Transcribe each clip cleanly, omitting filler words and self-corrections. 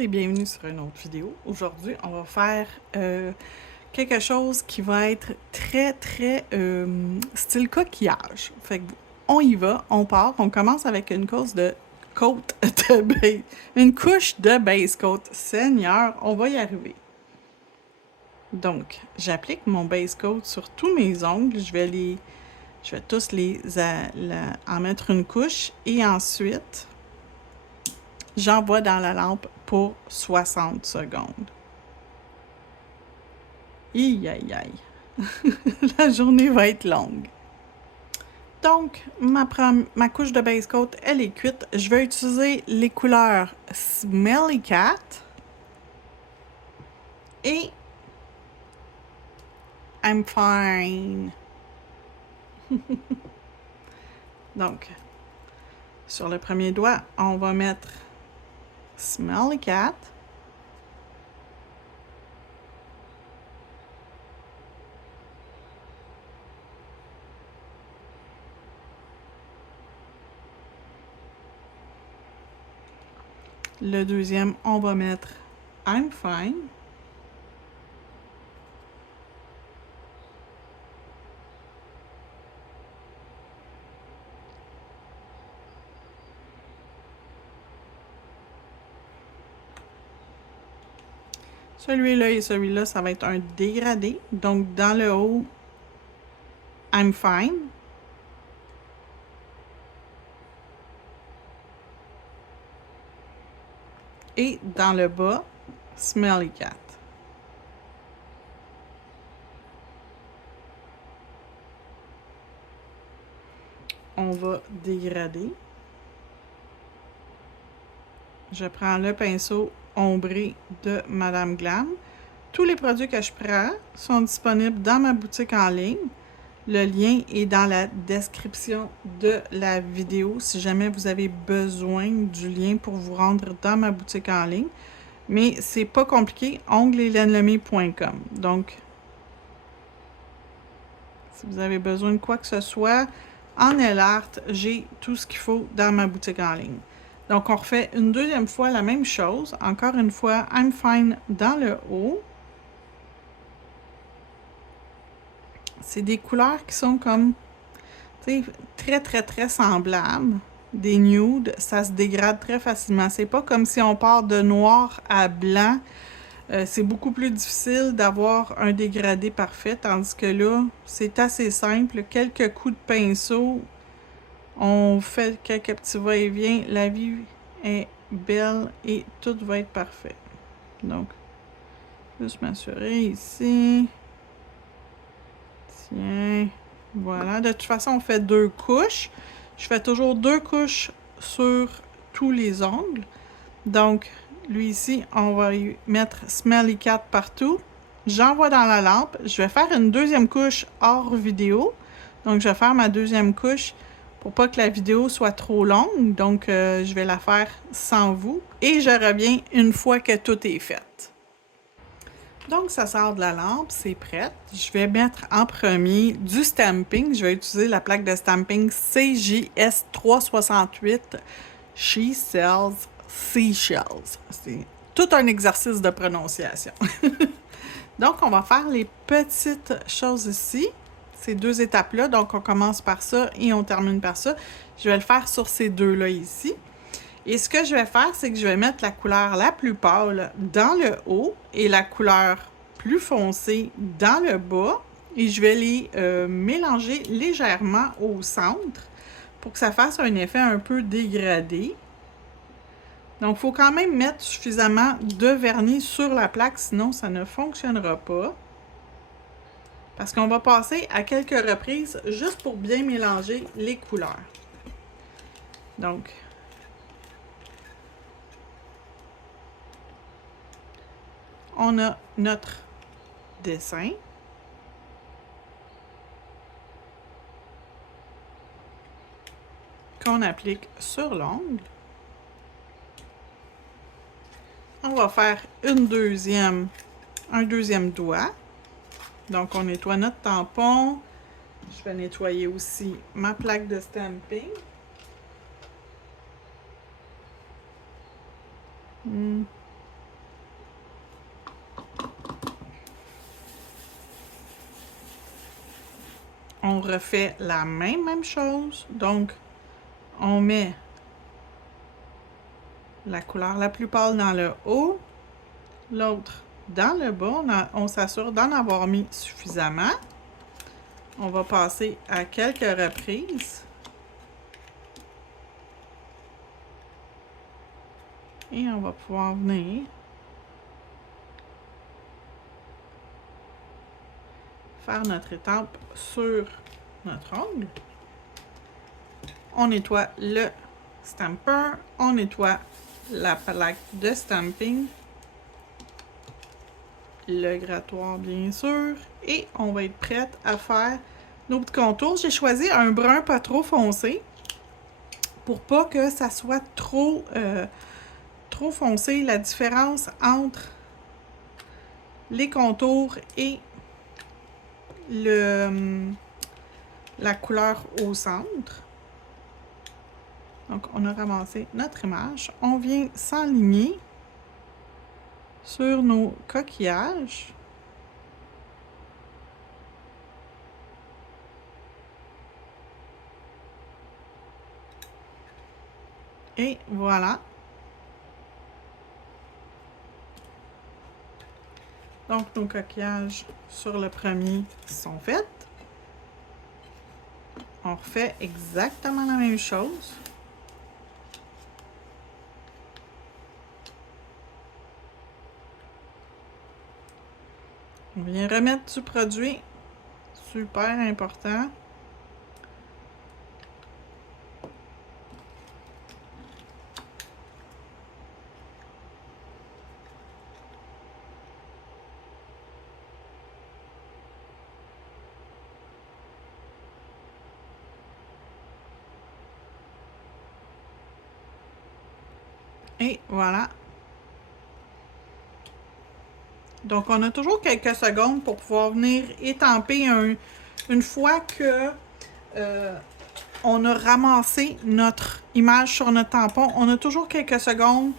et bienvenue sur une autre vidéo. Aujourd'hui, on va faire quelque chose qui va être très style coquillage. Fait que on y va, on part, on commence avec une couche de une couche de base coat. Seigneur, on va y arriver. Donc, j'applique mon base coat sur tous mes ongles. Je vais tous en mettre une couche et ensuite j'envoie dans la lampe pour 60 secondes. Aïe, aïe, aïe. La journée va être longue. Donc, ma couche de base coat, elle est cuite. Je vais utiliser les couleurs Smelly Cat et I'm Fine. Donc, sur le premier doigt, on va mettre Smelly Cat. Le deuxième, on va mettre I'm Fine. Celui-là et celui-là, ça va être un dégradé. Donc, dans le haut, I'm Fine. Et dans le bas, Smelly Cat. On va dégrader. Je prends le pinceau ombré de Madame Glam. Tous les produits que je prends sont disponibles dans ma boutique en ligne. Le lien est dans la description de la vidéo si jamais vous avez besoin du lien pour vous rendre dans ma boutique en ligne. Mais c'est pas compliqué, onglesethelainelemay.com. Donc, si vous avez besoin de quoi que ce soit, en nail art, j'ai tout ce qu'il faut dans ma boutique en ligne. Donc, on refait une deuxième fois la même chose. Encore une fois, I'm Fine dans le haut. C'est des couleurs qui sont comme, tu sais, très semblables. Des nudes, ça se dégrade très facilement. C'est pas comme si on part de noir à blanc. C'est beaucoup plus difficile d'avoir un dégradé parfait, tandis que là, c'est assez simple. Quelques coups de pinceau, on fait quelques petits va-et-vient. La vie est belle et tout va être parfait. Donc, juste m'assurer ici. Tiens, voilà. De toute façon, on fait 2 couches. Je fais toujours 2 couches sur tous les ongles. Donc, lui ici, on va y mettre Smelly Cat partout. J'envoie dans la lampe. Je vais faire une deuxième couche hors vidéo. Donc, je vais faire ma deuxième couche pour pas que la vidéo soit trop longue. Donc, je vais la faire sans vous. Et je reviens une fois que tout est fait. Donc, ça sort de la lampe, c'est prêt. Je vais mettre en premier du stamping. Je vais utiliser la plaque de stamping CJS 368 She Sells Seashells. C'est tout un exercice de prononciation. Donc, on va faire les petites choses ici. Ces deux étapes-là. Donc, on commence par ça et on termine par ça. Je vais le faire sur ces deux-là ici. Et ce que je vais faire, c'est que je vais mettre la couleur la plus pâle dans le haut et la couleur plus foncée dans le bas. Et je vais les mélanger légèrement au centre pour que ça fasse un effet un peu dégradé. Donc, il faut quand même mettre suffisamment de vernis sur la plaque, sinon ça ne fonctionnera pas. Parce qu'on va passer à quelques reprises juste pour bien mélanger les couleurs. Donc, on a notre dessin. Qu'on applique sur l'ongle. On va faire un deuxième doigt. Donc, on nettoie notre tampon. Je vais nettoyer aussi ma plaque de stamping. on refait la même chose. Donc, on met la couleur la plus pâle dans le haut, l'autre dans le bas. On s'assure d'en avoir mis suffisamment. On va passer à quelques reprises. Et on va pouvoir venir faire notre étampe sur notre ongle. On nettoie le stamper, on nettoie la plaque de stamping, le grattoir bien sûr, et on va être prête à faire nos petits contours. J'ai choisi un brun pas trop foncé pour pas que ça soit trop foncé. La différence entre les contours et la couleur au centre. Donc, on a ramassé notre image. On vient s'enligner sur nos coquillages. Et voilà. Donc, nos coquillages sur le premier sont faits. On refait exactement la même chose. On vient remettre du produit. Super important. Et voilà. Donc, on a toujours quelques secondes pour pouvoir venir étamper une fois que on a ramassé notre image sur notre tampon. On a toujours quelques secondes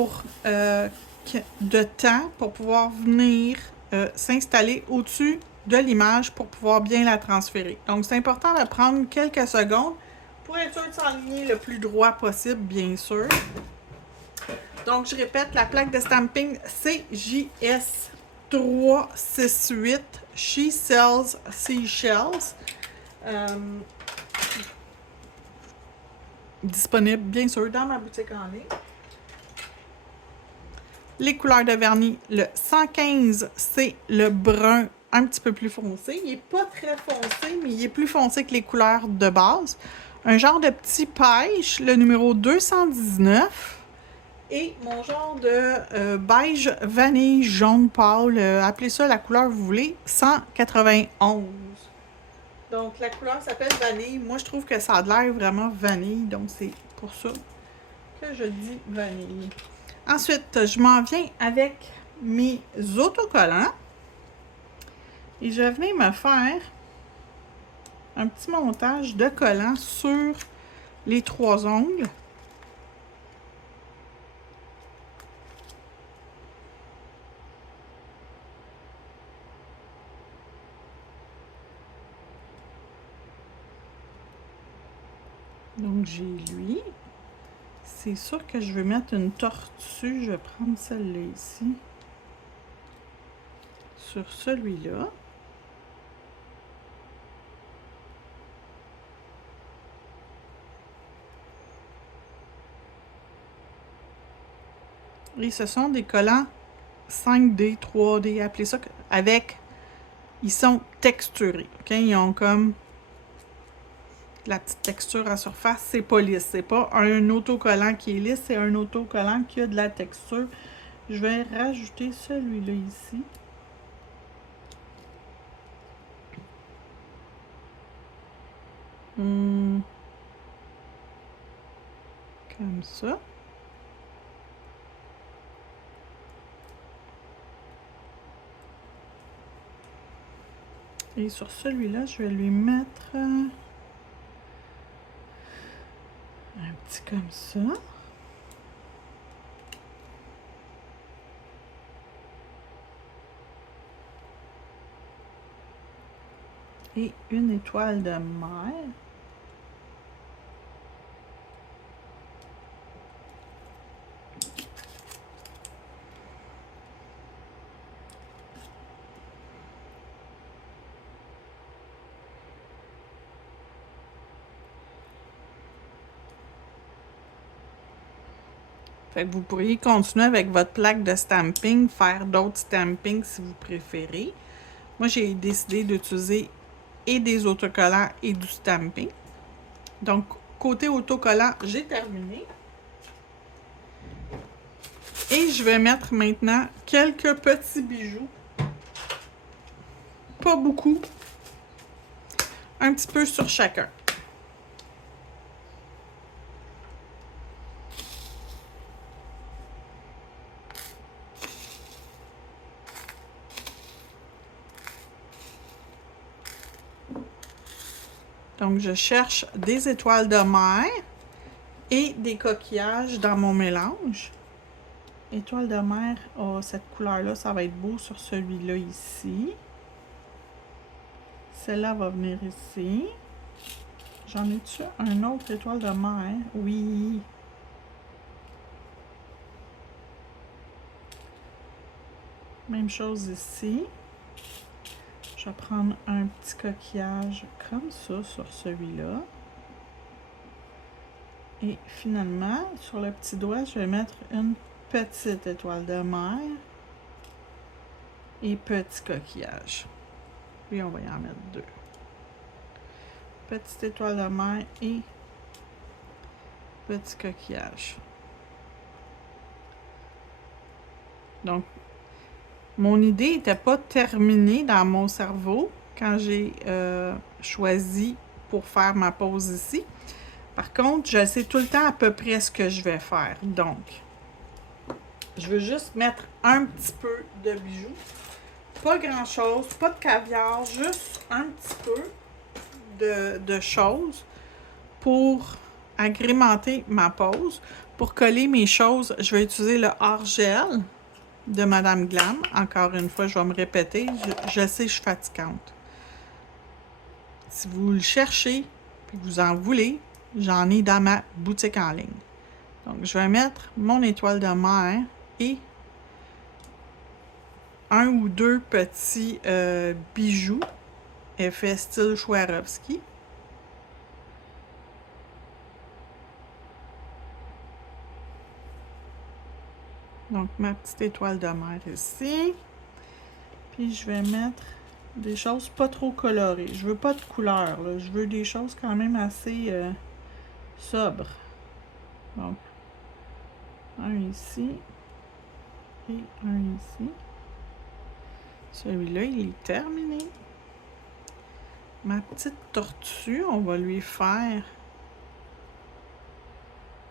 de temps pour pouvoir venir s'installer au-dessus de l'image pour pouvoir bien la transférer. Donc, c'est important de prendre quelques secondes pour être sûr de s'enligner le plus droit possible, bien sûr. Donc, je répète, la plaque de stamping CJS 368 She Sells Seashells. Disponible, bien sûr, dans ma boutique en ligne. Les couleurs de vernis, le 115, c'est le brun un petit peu plus foncé. Il n'est pas très foncé, mais il est plus foncé que les couleurs de base. Un genre de petit pêche, le numéro 219. Et mon genre de beige vanille jaune pâle, appelez ça la couleur que vous voulez, 191. Donc la couleur s'appelle vanille. Moi je trouve que ça a l'air vraiment vanille, donc c'est pour ça que je dis vanille. Ensuite, je m'en viens avec mes autocollants. Et je vais me faire un petit montage de collants sur les 3 ongles. Donc, j'ai lui. C'est sûr que je vais mettre une tortue. Je vais prendre celle-là ici. Sur celui-là. Et ce sont des collants 5D, 3D, appelez ça, avec... Ils sont texturés, ok? Ils ont comme la petite texture à surface, c'est pas lisse. C'est pas un autocollant qui est lisse, c'est un autocollant qui a de la texture. Je vais rajouter celui-là ici. Comme ça. Et sur celui-là, je vais lui mettre un petit comme ça. et une étoile de mer. Fait que vous pourriez continuer avec votre plaque de stamping, faire d'autres stampings si vous préférez. Moi, j'ai décidé d'utiliser et des autocollants et du stamping. Donc, côté autocollant, j'ai terminé. Et je vais mettre maintenant quelques petits bijoux. Pas beaucoup. Un petit peu sur chacun. Donc, je cherche des étoiles de mer et des coquillages dans mon mélange. Étoile de mer, oh, cette couleur-là, ça va être beau sur celui-là ici. Celle-là va venir ici. J'en ai-tu un autre étoile de mer? Oui. Même chose ici. Je vais prendre un petit coquillage comme ça sur celui-là. Et finalement, sur le petit doigt, je vais mettre une petite étoile de mer et petit coquillage. Puis on va y en mettre deux. Petite étoile de mer et petit coquillage. Donc, mon idée n'était pas terminée dans mon cerveau quand j'ai choisi pour faire ma pause ici. Par contre, je sais tout le temps à peu près ce que je vais faire. Donc, je veux juste mettre un petit peu de bijoux. Pas grand-chose, pas de caviar, juste un petit peu de choses pour agrémenter ma pause. Pour coller mes choses, je vais utiliser le hors-gel de Madame Glam. Encore une fois, je vais me répéter, je sais, je suis fatigante. Si vous le cherchez et que vous en voulez, j'en ai dans ma boutique en ligne. Donc, je vais mettre mon étoile de mer et un ou deux petits bijoux effet style Swarovski. Donc, ma petite étoile de mer ici. Puis, je vais mettre des choses pas trop colorées. Je veux pas de couleur, là. Je veux des choses quand même assez sobres. Donc, un ici et un ici. Celui-là, il est terminé. Ma petite tortue, on va lui faire...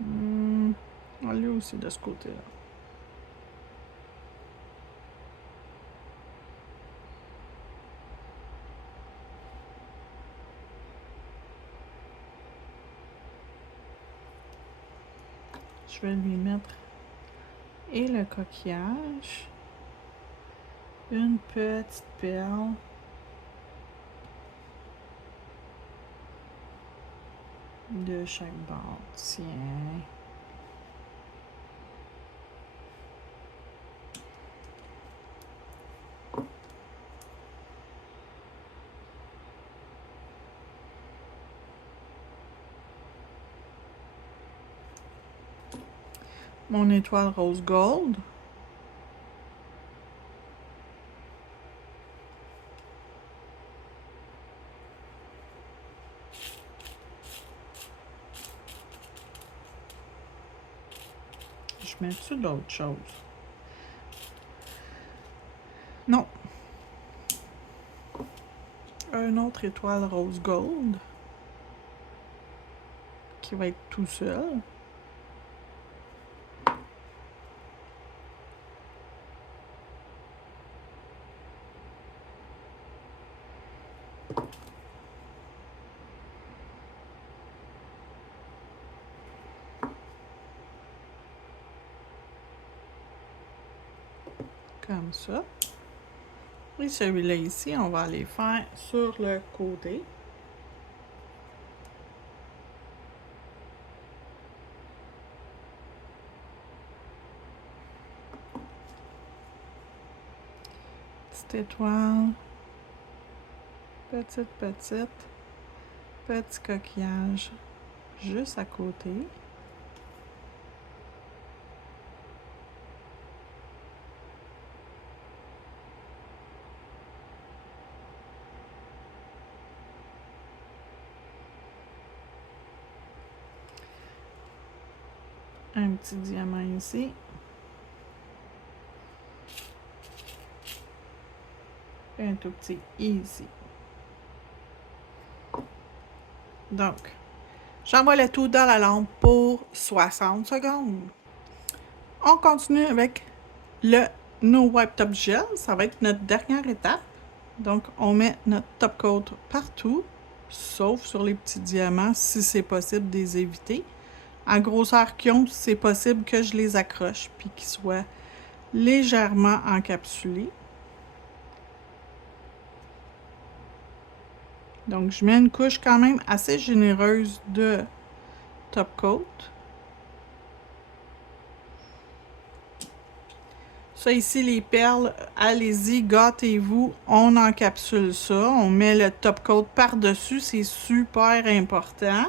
on va lui aussi de ce côté-là. Je vais lui mettre et le coquillage, une petite perle, de chaque bord. Tiens. Mon étoile rose gold. Je mets-tu d'autres choses? Non. Un autre étoile rose gold qui va être tout seul. Comme ça. Et celui-là ici, on va aller faire sur le côté. Petite étoile. Petite, petit coquillage juste à côté. Un petit diamant ici. Et un tout petit ici. Donc, j'envoie le tout dans la lampe pour 60 secondes. On continue avec le No Wipe Top Gel. Ça va être notre dernière étape. Donc, on met notre top coat partout, sauf sur les petits diamants, si c'est possible de les éviter. En grosseur qu'ils ont, c'est possible que je les accroche puis qu'ils soient légèrement encapsulés. Donc, je mets une couche quand même assez généreuse de top coat. Ça ici, les perles, allez-y, gâtez-vous, on encapsule ça. On met le top coat par-dessus, c'est super important.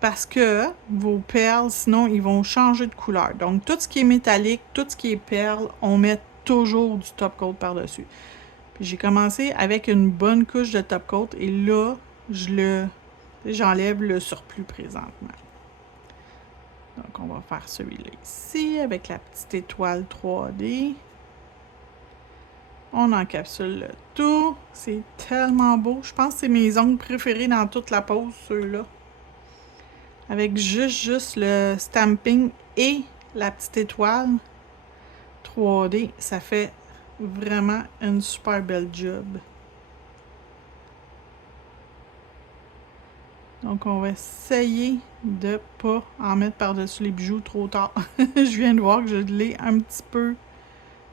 Parce que vos perles, sinon, ils vont changer de couleur. Donc, tout ce qui est métallique, tout ce qui est perles, on met toujours du top coat par-dessus. Puis j'ai commencé avec une bonne couche de top coat et là, j'enlève le surplus présentement. Donc, on va faire celui-là ici avec la petite étoile 3D. On encapsule le tout. C'est tellement beau. Je pense que c'est mes ongles préférés dans toute la pose, ceux-là. Avec juste le stamping et la petite étoile 3D, ça fait vraiment une super belle job. Donc, on va essayer de ne pas en mettre par-dessus les bijoux trop tard. Je viens de voir que je l'ai un petit peu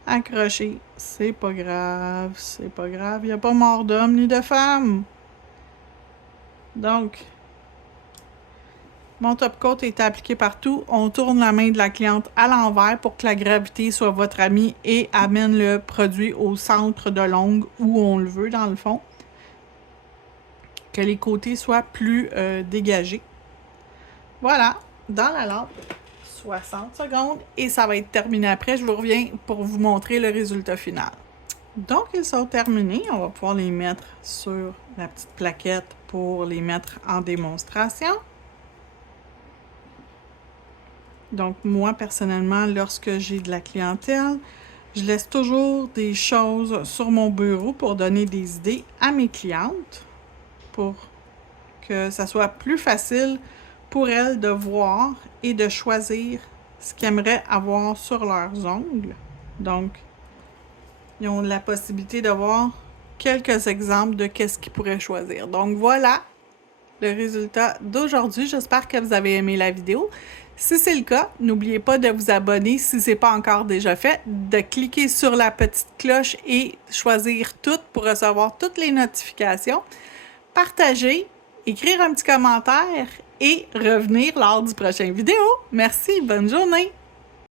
accroché. C'est pas grave, c'est pas grave. Il n'y a pas mort d'homme ni de femme. Donc, mon top coat est appliqué partout. On tourne la main de la cliente à l'envers pour que la gravité soit votre amie et amène le produit au centre de l'ongle où on le veut dans le fond. Que les côtés soient plus dégagés. Voilà, dans la lampe, 60 secondes et ça va être terminé après. Je vous reviens pour vous montrer le résultat final. Donc, ils sont terminés. On va pouvoir les mettre sur la petite plaquette pour les mettre en démonstration. Donc, moi, personnellement, lorsque j'ai de la clientèle, je laisse toujours des choses sur mon bureau pour donner des idées à mes clientes pour que ça soit plus facile pour elles de voir et de choisir ce qu'elles aimeraient avoir sur leurs ongles. Donc, ils ont la possibilité de voir quelques exemples de qu'est-ce qu'ils pourraient choisir. Donc, voilà le résultat d'aujourd'hui. J'espère que vous avez aimé la vidéo. Si c'est le cas, n'oubliez pas de vous abonner si ce n'est pas encore déjà fait, de cliquer sur la petite cloche et choisir tout pour recevoir toutes les notifications, partager, écrire un petit commentaire et revenir lors du prochain vidéo. Merci, bonne journée!